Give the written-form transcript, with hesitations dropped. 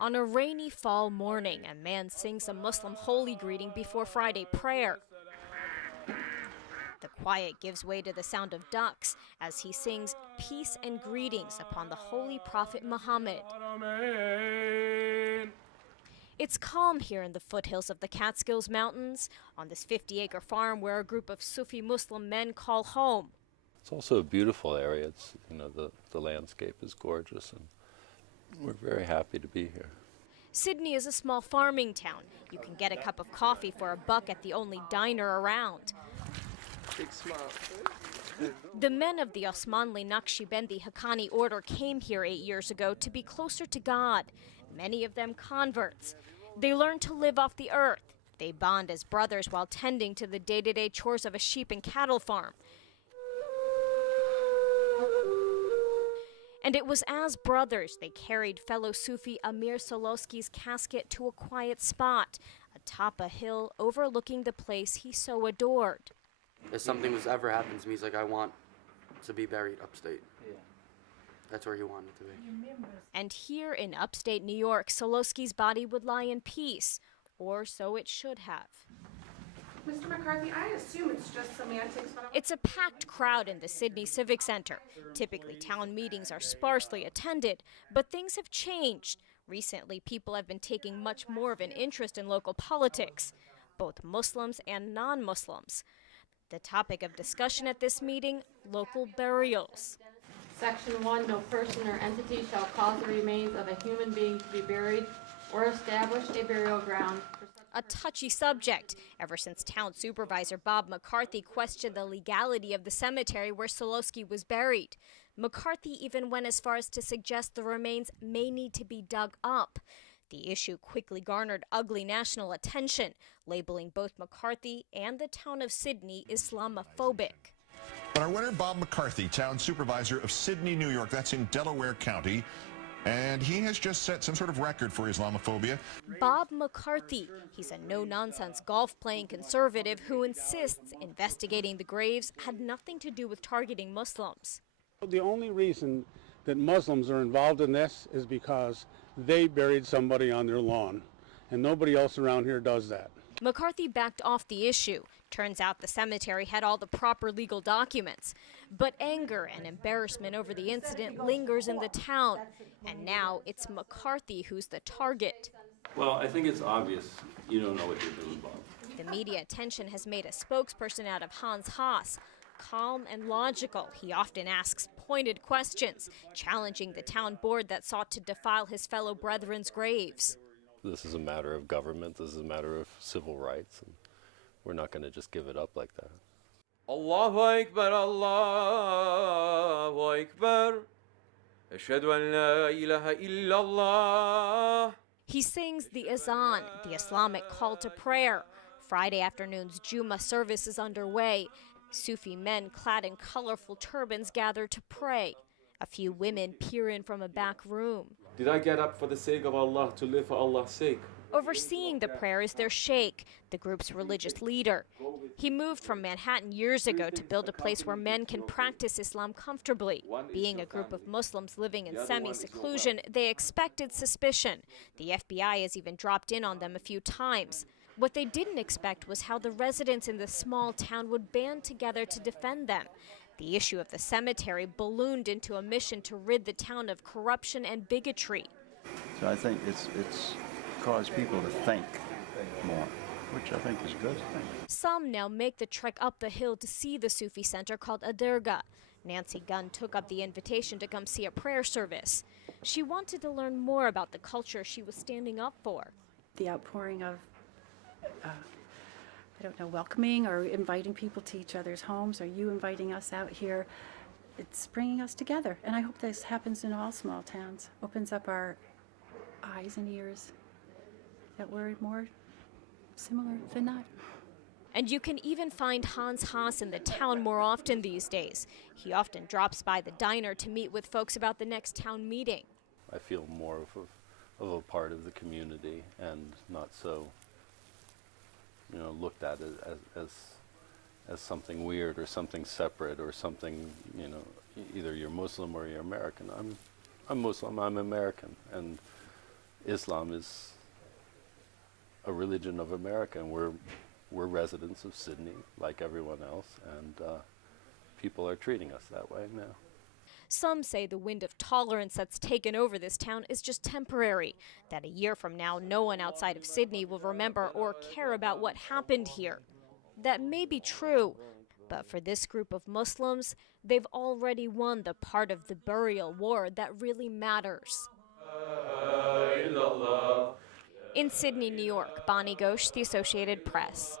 On a rainy fall morning, a man sings a Muslim holy greeting before Friday prayer. The quiet gives way to the sound of ducks as he sings peace and greetings upon the Holy Prophet Muhammad. It's calm here in the foothills of the Catskills Mountains, on this 50-acre farm where a group of Sufi Muslim men call home. It's also a beautiful area. It's, the landscape is gorgeous, and we're very happy to be here. SIDNEY is a small farming town. You can get a cup of coffee for $1 at the only diner around. Big smile. The men of the Osmanli Hakkani order came here 8 years ago to be closer to God, many of them converts. They learn to live off the earth. They bond as brothers while tending to the day-to-day chores of a sheep and cattle farm. And it was as brothers they carried fellow Sufi Amir Solosky's casket to a quiet spot, atop a hill overlooking the place he so adored. If something was ever happened to me, he's like, I want to be buried upstate. Yeah. That's where he wanted to be. And here in upstate New York, Solosky's body would lie in peace, or so it should have. Mr. McCarthy, I assume it's just semantics. It's a packed crowd in the SIDNEY Civic Center. Typically, town meetings are sparsely attended, but things have changed. Recently, people have been taking much more of an interest in local politics, both Muslims and non-Muslims. The topic of discussion at this meeting, local burials. Section 1, no person or entity shall cause the remains of a human being to be buried or establish a burial ground. A touchy subject, ever since town supervisor Bob McCarthy questioned the legality of the cemetery where Solosky was buried. McCarthy even went as far as to suggest the remains may need to be dug up. The issue quickly garnered ugly national attention, labeling both McCarthy and the town of SIDNEY Islamophobic. But our winner, Bob McCarthy, town supervisor of SIDNEY, New York, that's in Delaware County, and he has just set some sort of record for Islamophobia. Bob McCarthy, he's a no-nonsense golf-playing conservative who insists investigating the graves had nothing to do with targeting Muslims. The only reason that Muslims are involved in this is because they buried somebody on their lawn, and nobody else around here does that. McCarthy backed off the issue. Turns out the cemetery had all the proper legal documents. But anger and embarrassment over the incident lingers in the town. And now it's McCarthy who's the target. Well, I think it's obvious you don't know what you're doing, Bob. The media attention has made a spokesperson out of Hans Haas. Calm and logical, he often asks pointed questions, challenging the town board that sought to defile his fellow brethren's graves. This is a matter of government. This is a matter of civil rights, and we're not going to just give it up like that. Allahu Akbar, Allahu Akbar. Ashhadu an la ilaha illallah. He sings the azan, the Islamic call to prayer. Friday afternoon's Jummah service is underway. Sufi men clad in colorful turbans gather to pray. A few women peer in from a back room. Did I get up for the sake of Allah, to live for Allah's sake? Overseeing the prayer is their sheikh, the group's religious leader. He moved from Manhattan years ago to build a place where men can practice Islam comfortably. Being a group of Muslims living in semi-seclusion, they expected suspicion. The FBI has even dropped in on them a few times. What they didn't expect was how the residents in the small town would band together to defend them. The issue of the cemetery ballooned into a mission to rid the town of corruption and bigotry. So I think it's caused people to think more, which I think is good. Some now make the trek up the hill to see the Sufi center called Aderga. Nancy Gunn took up the invitation to come see a prayer service. She wanted to learn more about the culture she was standing up for. The outpouring of welcoming or inviting people to each other's homes, or you inviting us out here, it's bringing us together. And I hope this happens in all small towns, opens up our eyes and ears, that we're more similar than not. And you can even find Hans Haas in the town more often these days. He often drops by the diner to meet with folks about the next town meeting. I feel more of a part of the community and not so looked at as something weird or something separate or something, you know, either you're Muslim or you're American. I'm Muslim, I'm American, and Islam is a religion of America, and we're residents of Sydney like everyone else, and people are treating us that way now. Some say the wind of tolerance that's taken over this town is just temporary, that a year from now no one outside of Sydney will remember or care about what happened here. That may be true, but for this group of Muslims, they've already won the part of the burial war that really matters. In Sydney, New York, Bonny Ghosh, The Associated Press.